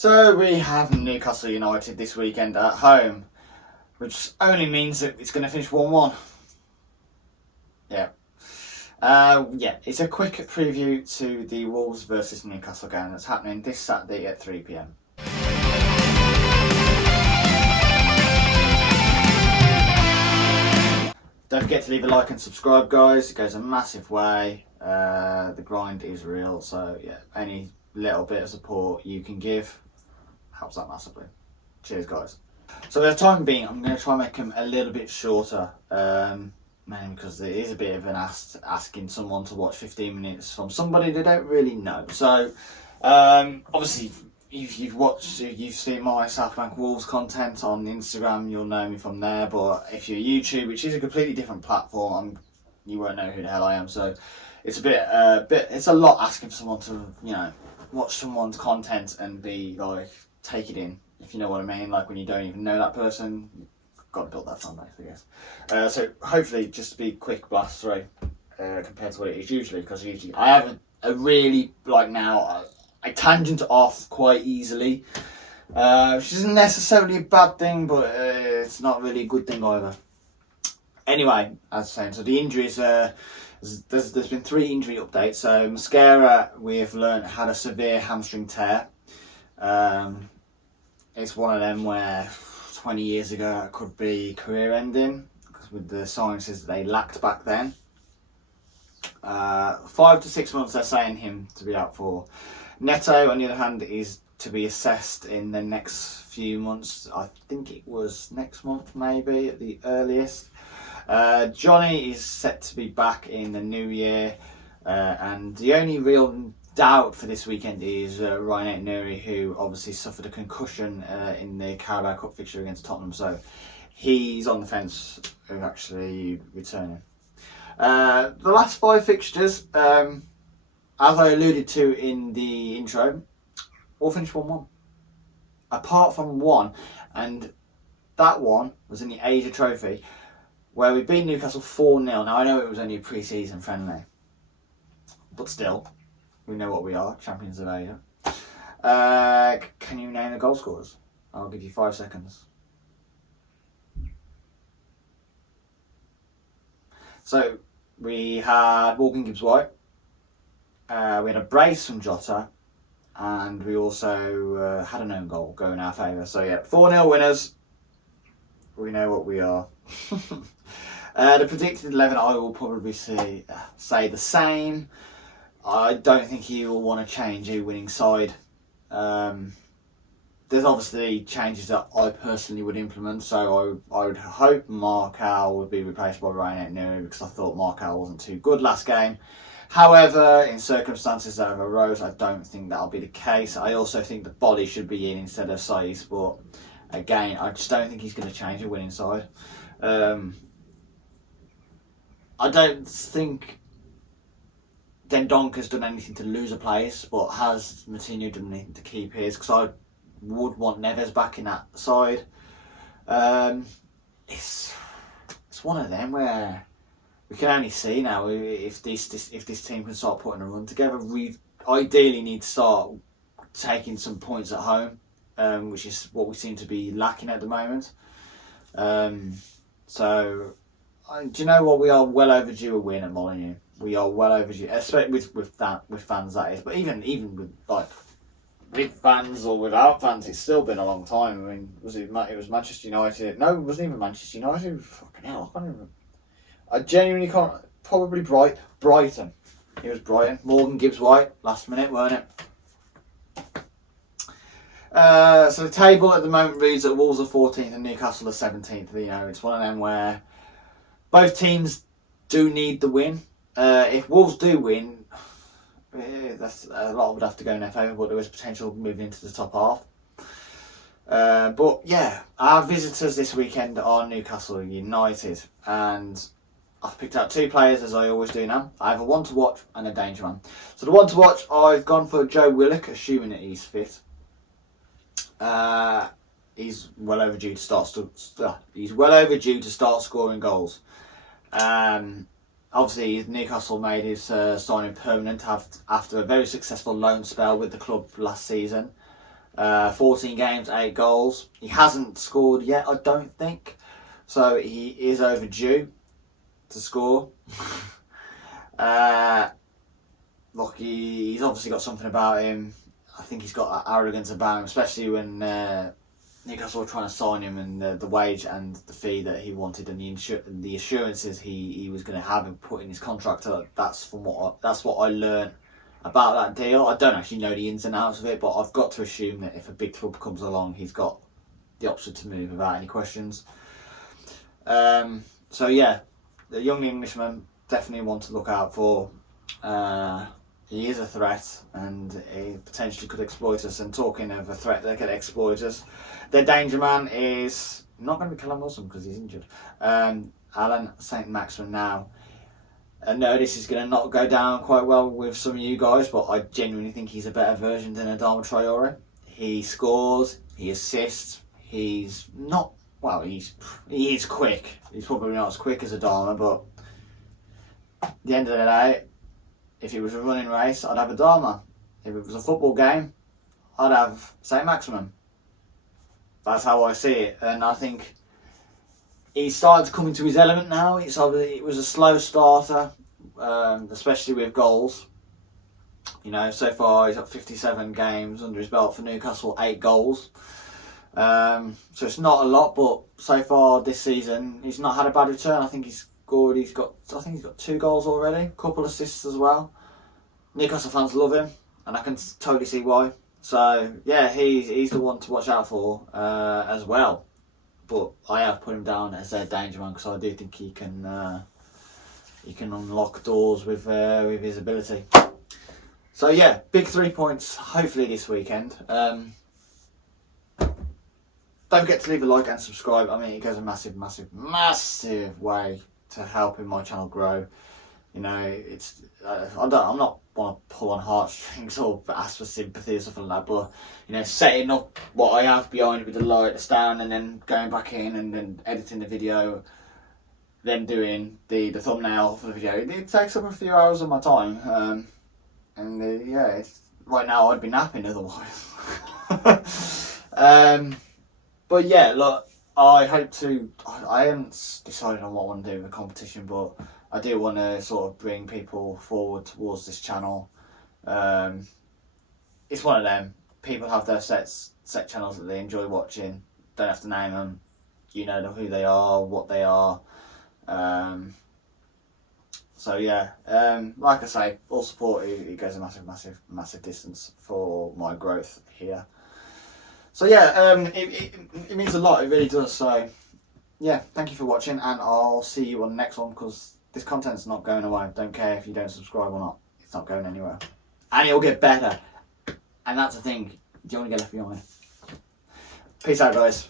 So we have Newcastle United this weekend at home, which only means that it's going to finish 1-1. Yeah. It's a quick preview to the Wolves versus Newcastle game that's happening this Saturday at 3 p.m. Don't forget to leave a like and subscribe, guys. It goes a massive way. The grind is real, so yeah, any little bit of support you can give helps that massively. Cheers, guys. So for the time being, I'm going to try and make them a little bit shorter, mainly because it is a bit of an asking someone to watch 15 minutes from somebody they don't really know. So obviously, if you've seen my South Bank Wolves content on Instagram, you'll know me from there. But if you're YouTube, which is a completely different platform, you won't know who the hell I am. So it's it's a lot asking for someone to watch someone's content and be like, take it in, if you know what I mean. Like when you don't even know that person, you've got to build that fan base, I guess. So hopefully, just to be quick blast through compared to what it is usually, because usually I have a really I tangent off quite easily, which isn't necessarily a bad thing, but it's not really a good thing either. Anyway, as I was saying, so the injuries, there's been 3 injury updates. So Mascara, we've learned, had a severe hamstring tear. It's one of them where 20 years ago it could be career ending, because with the sciences they lacked back then. 5 to 6 months they're saying him to be out for. Neto, on the other hand, is to be assessed in the next few months. I think it was next month, maybe at the earliest. Johnny is set to be back in the new year, and the only real doubt for this weekend is Ryan Nuri, who obviously suffered a concussion in the Carabao Cup fixture against Tottenham, so he's on the fence of actually returning. The last 5 fixtures, as I alluded to in the intro, all finished 1-1. Apart from one, and that one was in the Asia Trophy, where we beat Newcastle 4-0. Now, I know it was only a pre-season friendly, but still, we know what we are, champions of Asia. Can you name the goal scorers? I'll give you 5 seconds. So, we had Morgan Gibbs-White, we had a brace from Jota, and we also had an own goal going in our favour. So yeah, 4-0 winners. We know what we are. The predicted 11, I will probably say the same. I don't think he will want to change a winning side. There's obviously changes that I personally would implement, so I would hope Markal would be replaced by Ryan Nuri, because I thought Markal wasn't too good last game. However, in circumstances that have arose, I don't think that'll be the case. I also think the body should be in instead of Saiz, but again, I just don't think he's going to change a winning side. I don't think Dendonka's done anything to lose a place, but has Moutinho done anything to keep his? Because I would want Neves back in that side. It's one of them where we can only see now if this team can start putting a run together. We ideally need to start taking some points at home, which is what we seem to be lacking at the moment. Do you know what? We are well overdue a win at Molineux. We are well overdue, especially with fans, that is. But even with fans or without fans, it's still been a long time. I mean, it was Manchester United? No, it wasn't even Manchester United. Fucking hell, I can't even. I genuinely can't. Probably Brighton. It was Brighton. Morgan Gibbs-White, last minute, weren't it? So the table at the moment reads that Wolves are 14th and Newcastle are 17th. It's one of them where both teams do need the win. If Wolves do win, that's a lot would have to go in their favour, but there is potential moving into the top half. But yeah, our visitors this weekend are Newcastle United, and I've picked out 2 players, as I always do now. I have a one to watch and a danger man. So the one to watch, I've gone for Joe Willock, assuming that he's fit. He's well overdue to start scoring goals. Obviously, Newcastle made his signing permanent after a very successful loan spell with the club last season. 14 games, 8 goals. He hasn't scored yet, I don't think. So he is overdue to score. Look, he's obviously got something about him. I think he's got that arrogance about him, especially when Newcastle were trying to sign him, and the wage and the fee that he wanted, and the assurances he was going to have and put in his contract. That's what I learned about that deal. I don't actually know the ins and outs of it, but I've got to assume that if a big club comes along, he's got the option to move without any questions. So yeah, the young Englishman, definitely one to look out for. He is a threat, and he potentially could exploit us. And talking of a threat that could exploit us, their danger man is not going to be Callum Wilson because he's injured. Alan St. Maximin now. I know this is going to not go down quite well with some of you guys, but I genuinely think he's a better version than Adama Traore. He scores, he assists, he's not, well, he's quick. He's probably not as quick as Adama, but at the end of the day, if it was a running race, I'd have Adama. If it was a football game, I'd have St. Maximin. That's how I see it, and I think he's started to come into his element now. It was a slow starter, especially with goals. You know, so far he's got 57 games under his belt for Newcastle, 8 goals. So it's not a lot, but so far this season he's not had a bad return. I think he's got 2 goals already, a couple assists as well. Newcastle fans love him, and I can totally see why. So yeah, he's the one to watch out for as well. But I have put him down as their danger man because I do think he can unlock doors with his ability. So yeah, big 3 points hopefully this weekend. Don't forget to leave a like and subscribe. I mean, it goes a massive, massive, massive way to helping my channel grow. You know, it's I'm not want to pull on heartstrings or ask for sympathy or something like that, but you know, setting up what I have behind with the light, the stand, and then going back in and then editing the video, then doing the thumbnail for the video, it takes up a few hours of my time. Yeah, right now I'd be napping otherwise. But yeah, look, I haven't decided on what I want to do with the competition, but I do want to sort of bring people forward towards this channel. It's one of them. People have their set channels that they enjoy watching. Don't have to name them. You know who they are, what they are. So yeah, like I say, all support, it goes a massive, massive, massive distance for my growth here. So yeah, it means a lot, it really does. So yeah, thank you for watching, and I'll see you on the next one, because this content's not going away. Don't care if you don't subscribe or not. It's not going anywhere. And it'll get better. And that's the thing. You don't want to get left behind. Peace out, guys.